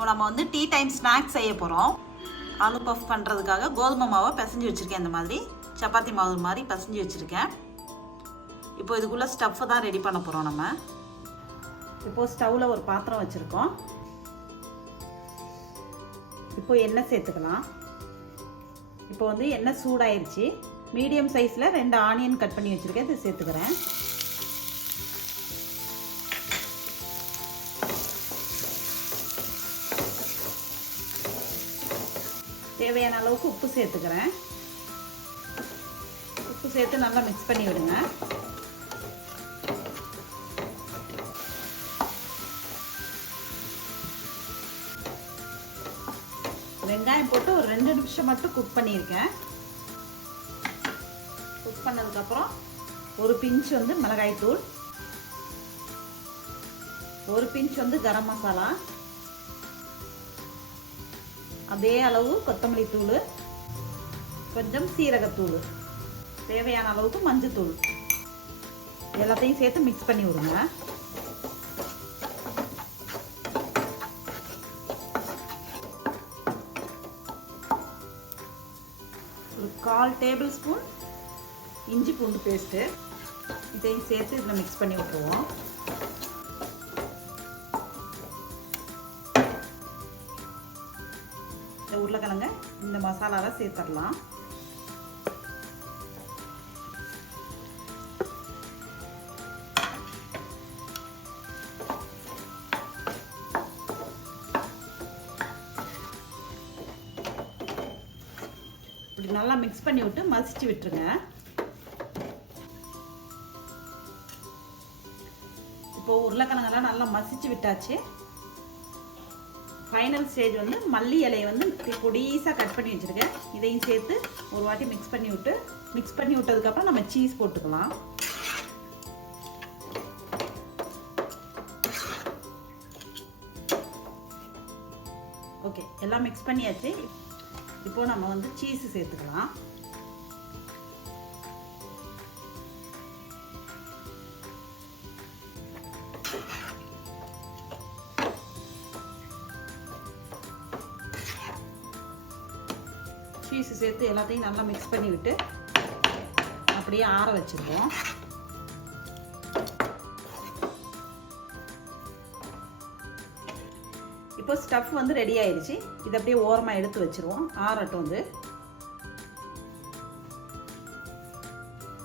இப்போ நம்ம வந்து டீ டைம் ஸ்நாக்ஸ் செய்ய போகிறோம். ஆலு பஃப் பண்ணுறதுக்காக கோதுமை மாவை பிசைஞ்சு வச்சுருக்கேன். இந்த மாதிரி சப்பாத்தி மாவு மாதிரி பிசைஞ்சு வச்சுருக்கேன். இப்போ இதுக்குள்ளே ஸ்டஃப்பை தான் ரெடி பண்ண போகிறோம். நம்ம இப்போது ஸ்டவ்வில் ஒரு பாத்திரம் வச்சுருக்கோம். இப்போ எண்ணெய் சேர்த்துக்கலாம். இப்போ வந்து எண்ணெய் சூடாயிருச்சு. மீடியம் சைஸில் 2 ஆனியன் கட் பண்ணி வச்சுருக்கேன். இதை சேர்த்துக்கிறேன். தேவையான அளவுக்கு உப்பு சேர்த்துக்கிறேன். உப்பு சேர்த்து நல்லா மிக்ஸ் பண்ணி விடுங்க. வெங்காயம் போட்டு ஒரு 2 நிமிஷம் மட்டும் குக் பண்ணியிருக்கேன். குக் பண்ணதுக்கப்புறம் ஒரு பிஞ்ச் வந்து மிளகாய் தூள், ஒரு பிஞ்ச் வந்து கரம் மசாலா, அதே அளவு கொத்தமல்லி தூள், கொஞ்சம் சீரகத்தூள், தேவையான அளவுக்கு மஞ்சத்தூள் எல்லாத்தையும் சேர்த்து மிக்ஸ் பண்ணி விடுங்க. ஒரு 1/4 டேபிள் ஸ்பூன் இஞ்சி பூண்டு பேஸ்ட்டு இதையும் சேர்த்து இதில் மிக்ஸ் பண்ணி விட்டுருவோம். இந்த உருளைக்கிழங்க இந்த மசாலாவை சேர்த்துடலாம். இப்படி நல்லா மிக்ஸ் பண்ணி விட்டு மசிச்சு விட்டுருங்க. இப்போ உருளைக்கிழங்கெல்லாம் நல்லா மசிச்சு விட்டாச்சு. ஃபைனல் ஸ்டேஜ் வந்து மல்லி இலையை வந்து பொடிசாக கட் பண்ணி வச்சுருக்கேன். இதையும் சேர்த்து ஒரு வாட்டி மிக்ஸ் பண்ணி விட்டதுக்கப்புறம் நம்ம சீஸ் போட்டுக்கலாம். ஓகே, எல்லாம் மிக்ஸ் பண்ணியாச்சு. இப்போ நம்ம வந்து சீஸ் சேர்த்துக்கலாம். சீஸ் சேர்த்து எல்லாத்தையும் நல்லா மிக்ஸ் பண்ணி விட்டு அப்படியே ஆற வச்சுருவோம். இப்போ ஸ்டஃப் வந்து ரெடி ஆயிடுச்சு. இதை அப்படியே ஓரமாக எடுத்து வச்சிருவோம், ஆறட்டும் வந்து.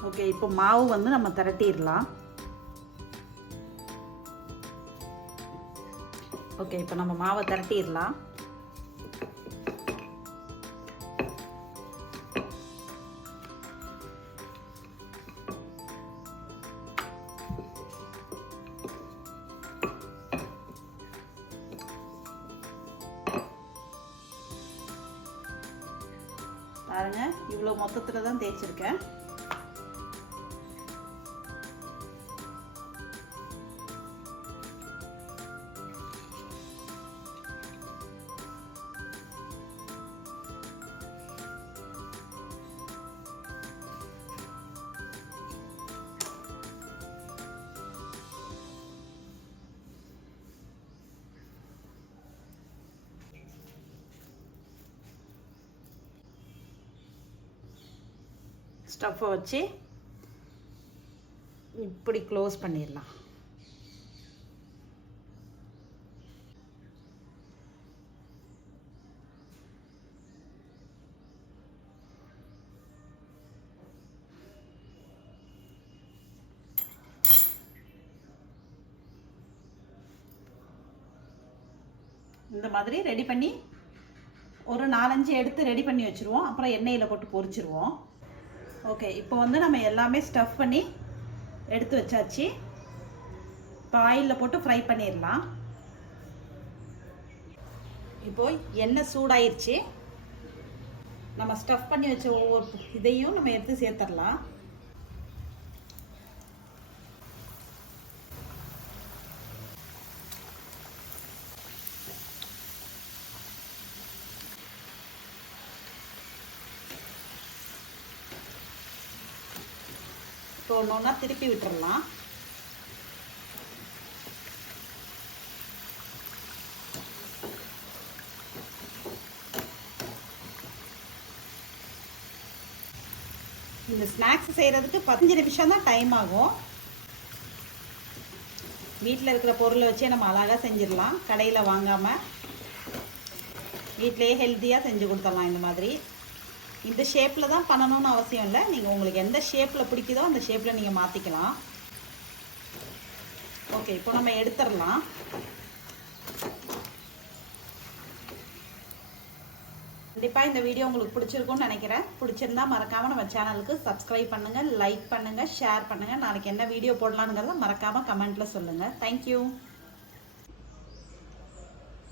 ஓகே, இப்போ மாவு வந்து நம்ம திரட்டிடலாம். ஓகே, இப்போ நம்ம மாவை திரட்டிடலாம். பாருங்க, இவ்வளோ மொத்தத்தில் தான் தேய்ச்சிருக்கேன். ஸ்டஃப்பை வச்சு இப்படி க்ளோஸ் பண்ணிடலாம். இந்த மாதிரி ரெடி பண்ணி ஒரு 4-5 எடுத்து ரெடி பண்ணி வச்சுருவோம். அப்புறம் எண்ணெயில் போட்டு பொரிச்சிருவோம். ஓகே, இப்போ வந்து நம்ம எல்லாமே ஸ்டஃப் பண்ணி எடுத்து வச்சாச்சு. இப்போ ஆயிலில் போட்டு ஃப்ரை பண்ணிடலாம். இப்போ எண்ணெய் சூடாயிருச்சு. நம்ம ஸ்டஃப் பண்ணி வச்ச ஒவ்வொரு இதையும் நம்ம எடுத்து சேர்த்துடலாம். இப்போ ஒன்று ஒன்றா திருப்பி விட்டுறலாம். இந்த ஸ்நாக்ஸ் செய்கிறதுக்கு 15 நிமிஷம் தான் டைம் ஆகும். வீட்டில் இருக்கிற பொருளை வச்சே நம்ம அழகாக செஞ்சிடலாம். கடையில் வாங்காமல் வீட்டிலேயே ஹெல்த்தியாக செஞ்சு கொடுத்துடலாம். இந்த மாதிரி இந்த ஷேப்பில் தான் பண்ணணும்னு அவசியம் இல்லை. நீங்கள் உங்களுக்கு எந்த ஷேப்பில் பிடிக்குதோ அந்த ஷேப்பில் நீங்கள் மாற்றிக்கலாம். ஓகே, இப்போ நம்ம எடுத்துடலாம். கண்டிப்பாக இந்த வீடியோ உங்களுக்கு பிடிச்சிருக்கும்னு நினைக்கிறேன். பிடிச்சிருந்தா மறக்காமல் நம்ம சேனலுக்கு சப்ஸ்கிரைப் பண்ணுங்கள், லைக் பண்ணுங்கள், ஷேர் பண்ணுங்கள். நாளைக்கு என்ன வீடியோ போடலாங்கிறத மறக்காமல் கமெண்ட்டில் சொல்லுங்கள். தேங்க்யூ.